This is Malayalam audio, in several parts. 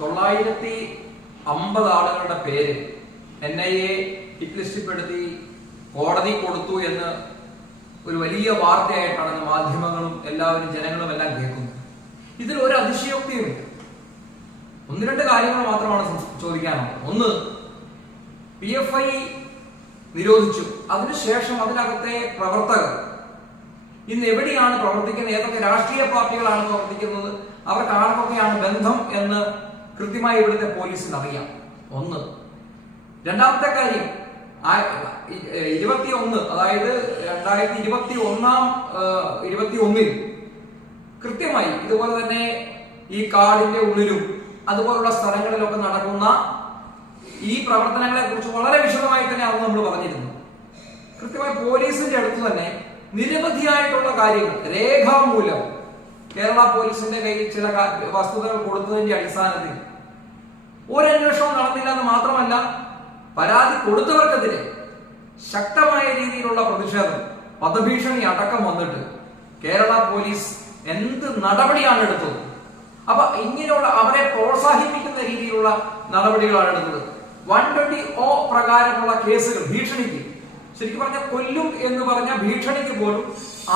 950 ആളുകളുടെ പേര് NIA ഹിറ്റ് ലിസ്റ്റിൽപ്പെടുത്തി കോടതി കൊടുത്തു എന്ന് ഒരു വലിയ വാർത്തയായിട്ടാണ് മാധ്യമങ്ങളും എല്ലാവരും ജനങ്ങളും എല്ലാം കേൾക്കുന്നത്. ഇതിൽ ഒരു അതിശയോക്തിയുമില്ല. ഒന്ന് രണ്ട് കാര്യങ്ങൾ മാത്രമാണ് ചോദിക്കാനുള്ളത്. ഒന്ന്, PFI നിരോധിച്ചു, അതിനുശേഷം അതിനകത്തെ പ്രവർത്തകർ ഇന്ന് എവിടെയാണ് പ്രവർത്തിക്കുന്നത്, ഏതൊക്കെ രാഷ്ട്രീയ പാർട്ടികളാണ് പ്രവർത്തിക്കുന്നത്, അവർക്ക് ആർക്കൊക്കെയാണ് ബന്ധം എന്ന് കൃത്യമായി ഇവിടുത്തെ പോലീസിന് അറിയാം. ഒന്ന്. രണ്ടാമത്തെ കാര്യം, 21 അതായത് 2021 കൃത്യമായി ഇതുപോലെ തന്നെ ഈ കാടിന്റെ ഉള്ളിലും അതുപോലുള്ള സ്ഥലങ്ങളിലൊക്കെ നടക്കുന്ന ഈ പ്രവർത്തനങ്ങളെ കുറിച്ച് വളരെ വിശദമായി തന്നെ അന്ന് നമ്മൾ പറഞ്ഞിരുന്നു. കൃത്യമായി പോലീസിന്റെ അടുത്ത് തന്നെ നിരവധിയായിട്ടുള്ള കാര്യങ്ങൾ രേഖാമൂലം കേരള പോലീസിന്റെ കയ്യിൽ ചില വസ്തുതകൾ കൊടുത്തതിന്റെ അടിസ്ഥാനത്തിൽ ഒരു അന്വേഷണം നടന്നില്ല എന്ന് മാത്രമല്ല, പരാതി കൊടുത്തവർക്കെതിരെ ശക്തമായ രീതിയിലുള്ള പ്രതിഷേധം, വധഭീഷണി അടക്കം വന്നിട്ട് കേരള പോലീസ് എന്ത് നടപടിയാണ് എടുത്തത്? അപ്പൊ ഇങ്ങനെയുള്ള അവരെ പ്രോത്സാഹിപ്പിക്കുന്ന രീതിയിലുള്ള നടപടികളാണ് എടുത്തത്. 120O പ്രകാരമുള്ള കേസുകൾ, ഭീഷണിക്ക്, ശരിക്കും പറഞ്ഞ കൊല്ലും എന്ന് പറഞ്ഞ ഭീഷണിക്ക് പോലും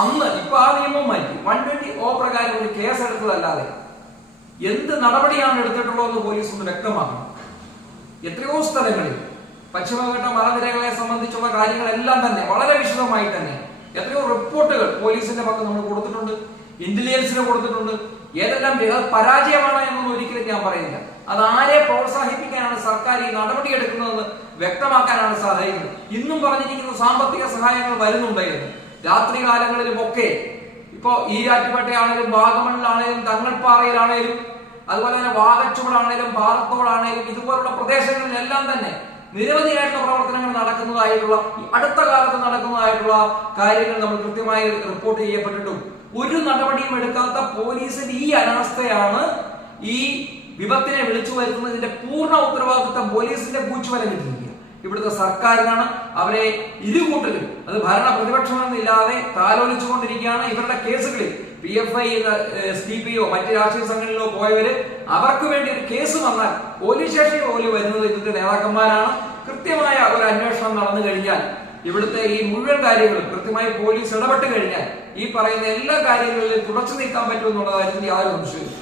അന്ന്, ഇപ്പൊ ആ നിയമം മാറ്റി 120O പ്രകാരം ഒരു കേസ് എടുത്തതല്ലാതെ എന്ത് നടപടിയാണ് എടുത്തിട്ടുള്ളതെന്ന് പോലീസ് ഒന്ന് വ്യക്തമാക്കണം. എത്രയോ സ്ഥലങ്ങളിൽ പശ്ചിമഘട്ട മലനിരകളെ സംബന്ധിച്ചുള്ള കാര്യങ്ങളെല്ലാം തന്നെ വളരെ വിശദമായി തന്നെ എത്രയോ റിപ്പോർട്ടുകൾ പോലീസിന്റെ പക്കം നമ്മൾ കൊടുത്തിട്ടുണ്ട്, ഇന്റലിജൻസിന് കൊടുത്തിട്ടുണ്ട്. ഏതെല്ലാം പരാജയമാണോ എന്നൊന്നും ഒരിക്കലും ഞാൻ പറയുന്നില്ല. അത് ആരെ പ്രോത്സാഹിപ്പിക്കാനാണ് സർക്കാർ ഈ നടപടി എടുക്കുന്നതെന്ന് വ്യക്തമാക്കാനാണ് സാധിക്കുന്നത്. ഇന്നും പറഞ്ഞിരിക്കുന്ന സാമ്പത്തിക സഹായങ്ങൾ വരുന്നുണ്ടായിരുന്നു. രാത്രി കാലങ്ങളിലും ഒക്കെ ഇപ്പോ ഈരാറ്റുപേട്ടയാണേലും വാഗമണിലാണേലും തങ്ങൾപ്പാറയിലാണേലും അതുപോലെ തന്നെ വാകച്ചുവടാണേലും പാറത്തോടാണേലും ഇതുപോലുള്ള പ്രദേശങ്ങളിലെല്ലാം തന്നെ നിരവധിയായിട്ടുള്ള പ്രവർത്തനങ്ങൾ നടക്കുന്നതായിട്ടുള്ള അടുത്ത കാലത്ത് നടക്കുന്നതായിട്ടുള്ള കാര്യങ്ങൾ നമ്മൾ കൃത്യമായി റിപ്പോർട്ട് ചെയ്യപ്പെട്ടിട്ടും ഒരു നടപടിയും എടുക്കാത്ത പോലീസിന്റെ ഈ അനാസ്ഥയാണ് ഈ വിപത്തിനെ വിളിച്ചു വരുത്തുന്നതിന്റെ പൂർണ്ണ ഉത്തരവാദിത്വം പോലീസിന്റെ പൂച്ചുവല കിട്ടിയിരിക്കുക. ഇവിടുത്തെ സർക്കാരിനാണ്. അവരെ ഇരുകൂട്ടരും, അത് ഭരണ പ്രതിപക്ഷമെന്നില്ലാതെ താലോലിച്ചുകൊണ്ടിരിക്കുകയാണ്. ഇവരുടെ കേസുകളിൽ PFI, SDPO, മറ്റ് രാഷ്ട്രീയ സംഘടനകളിലോ പോയവര് അവർക്ക് വേണ്ടി ഒരു കേസ് വന്നാൽ പോലീസ് സ്റ്റേഷനിൽ പോലും വരുന്നത് ഇതിന്റെ നേതാക്കന്മാരാണ്. കൃത്യമായ ഒരു അന്വേഷണം നടന്നു കഴിഞ്ഞാൽ, ഇവിടുത്തെ ഈ മുഴുവൻ കാര്യങ്ങളും കൃത്യമായി പോലീസ് ഇടപെട്ട് കഴിഞ്ഞാൽ ഈ പറയുന്ന എല്ലാ കാര്യങ്ങളിലും തുടച്ചു നീക്കാൻ പറ്റുമെന്നുള്ള കാര്യത്തിൽ യാതൊരു സംശയവും